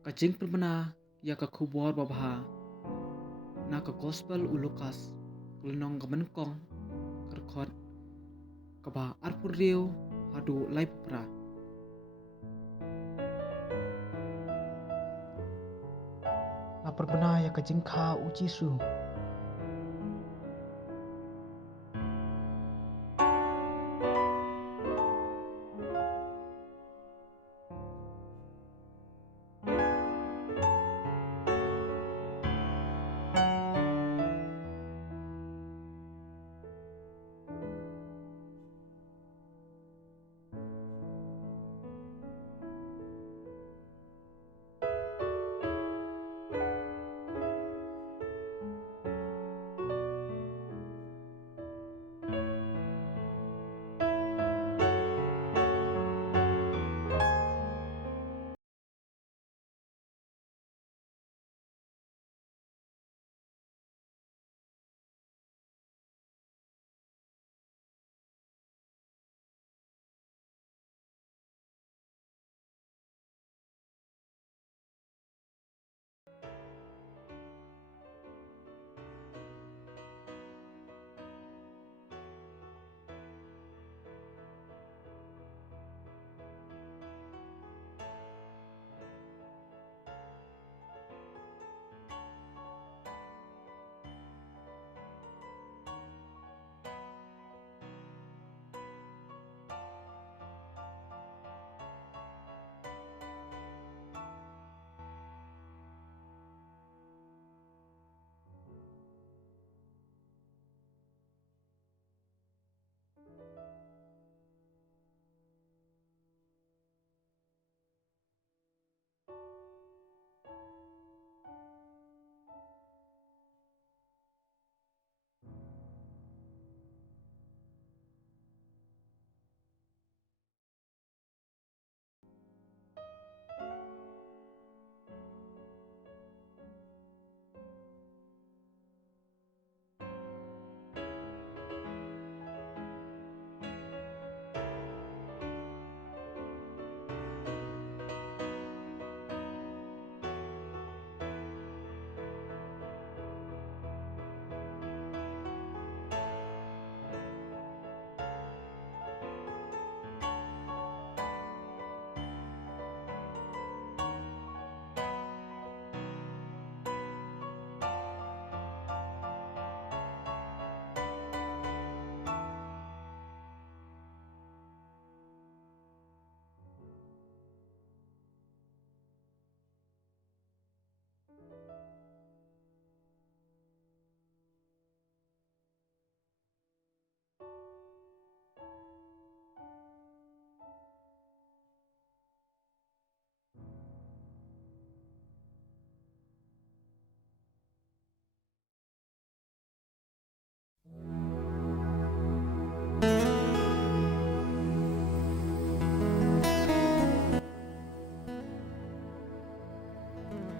ka jingpynbna ya ka Khubor Babha na ka Kospel Lukas kulnong kamenkong kerkot Kaba arpur riu hadu lai pra la perbena ya ka jingkha Jisu.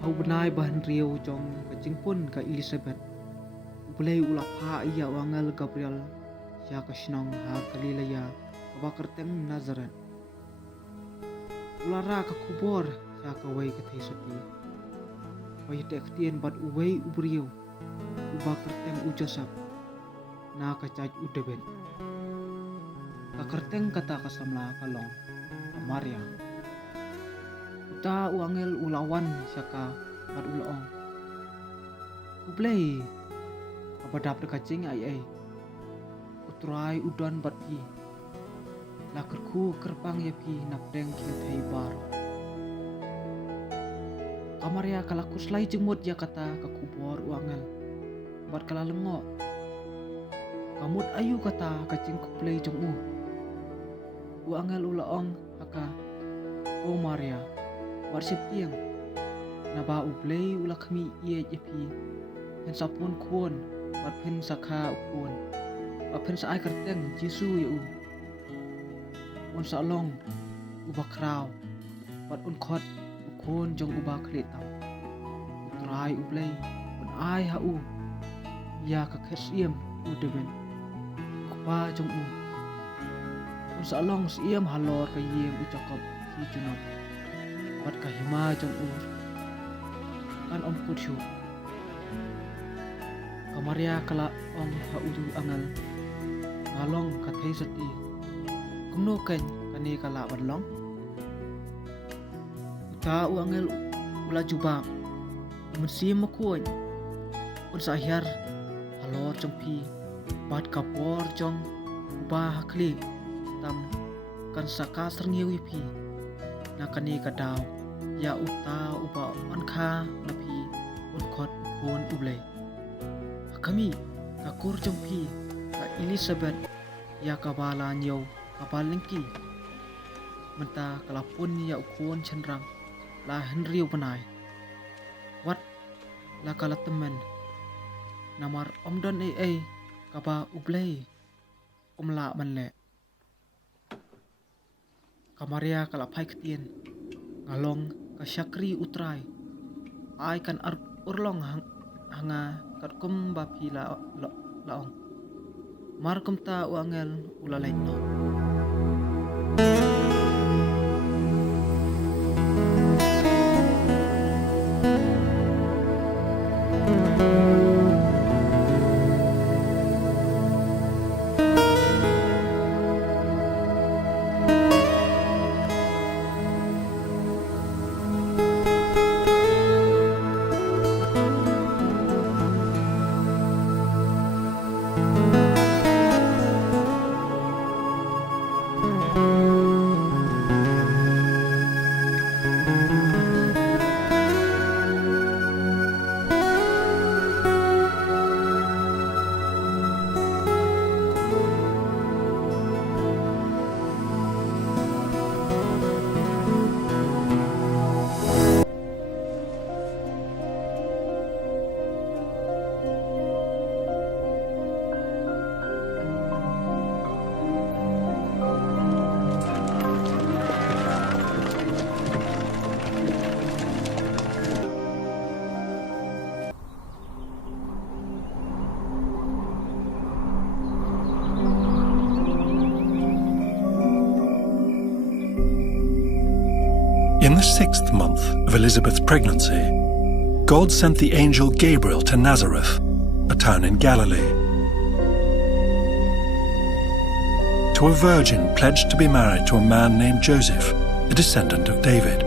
Au benai bahan riu jong ka jingpun ka Elizabeth ulai ulapha iya wangal Gabriel ya ka shnong ha Galilea Kaba kerteng Nazareth ulara ka Khubor ya ka wai ka theisati wai tek tien bat uwei ubriu uba kerteng ujosap na ka chaj udeben ka kerteng kata kasamla kalong Maria uta uangel ulawan syaka bat ulaong ublei abadap dekacing ai utrai udan bat pi la kerku kerpang ya pi napdeng ki thei bar Maria kalakus lai jemut ya kata ka Khubor uangel bat kala lengo kamut ayu kata kacing kuplei jong uangel ulaong haka o Maria warsip tiang naba ublei ulakmi ie jepi pen sapun kuon bat pen sakha kuon bat pen saai kerteng Jisu ya un salong uba kraw bat un khot kuon jong uba kletam utrai ublei un ai hau ya ka khesiem udeben kupa jong un salong siem halor ka yem ucakop hi junap bat kahima jong an kutsu Kamaria kala ong haudu angal ngalong kathai sati kumno ken kani kala banlong uta u angal ula jubak mensim makuan un sahyar alor jongpi bat kapor jong ubah kli tam kan saka serngiwi pi nakani kadaw ya uta uba onkha napi unkot kon uble kami kakur jongpi ka Elizabeth ya kabala nyo kabalengki menta kalapun ya ukon chenrang la henriu panai wat la kalatemen namar omdon kaba uble umla manle kamaria kalapai ketien ngalong kasyakri utrai ai kan urlong hanga katkum bapi laong markum ta uangel ulalai no In the 6th month of Elizabeth's pregnancy, God sent the angel Gabriel to Nazareth, a town in Galilee, to a virgin pledged to be married to a man named Joseph, a descendant of David.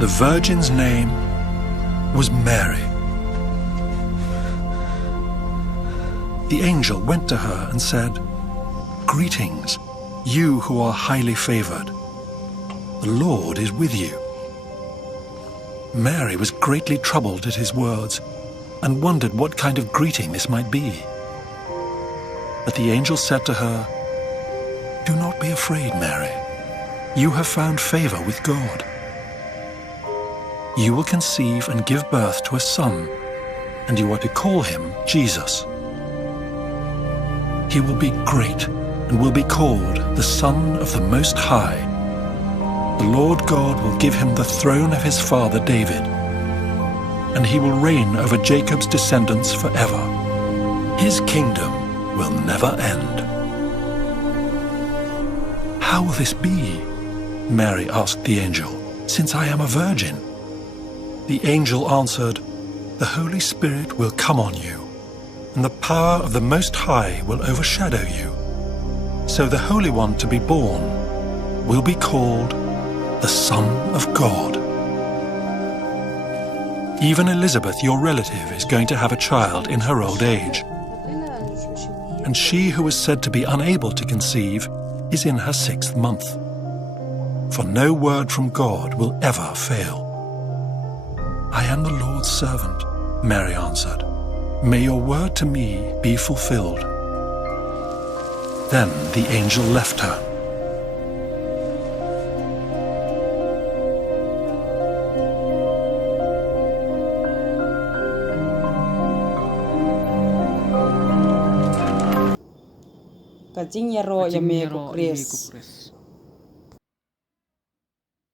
The virgin's name was Mary. The angel went to her and said, "Greetings, you who are highly favored. The Lord is with you." Mary was greatly troubled at his words and wondered what kind of greeting this might be. But the angel said to her, "Do not be afraid, Mary. You have found favor with God. You will conceive and give birth to a son, and you are to call him Jesus. He will be great and will be called the Son of the Most High. The Lord God will give him the throne of his father David, and he will reign over Jacob's descendants forever. His kingdom will never end." "How will this be?" Mary asked the angel, "since I am a virgin?" The angel answered, "The Holy Spirit will come on you, and the power of the Most High will overshadow you. So the Holy One to be born will be called the Son of God. Even Elizabeth, your relative, is going to have a child in her old age. And she who was said to be unable to conceive is in her 6th month. For no word from God will ever fail." "I am the Lord's servant," Mary answered. "May your word to me be fulfilled." Then the angel left her. Kajing yaro yame kukres.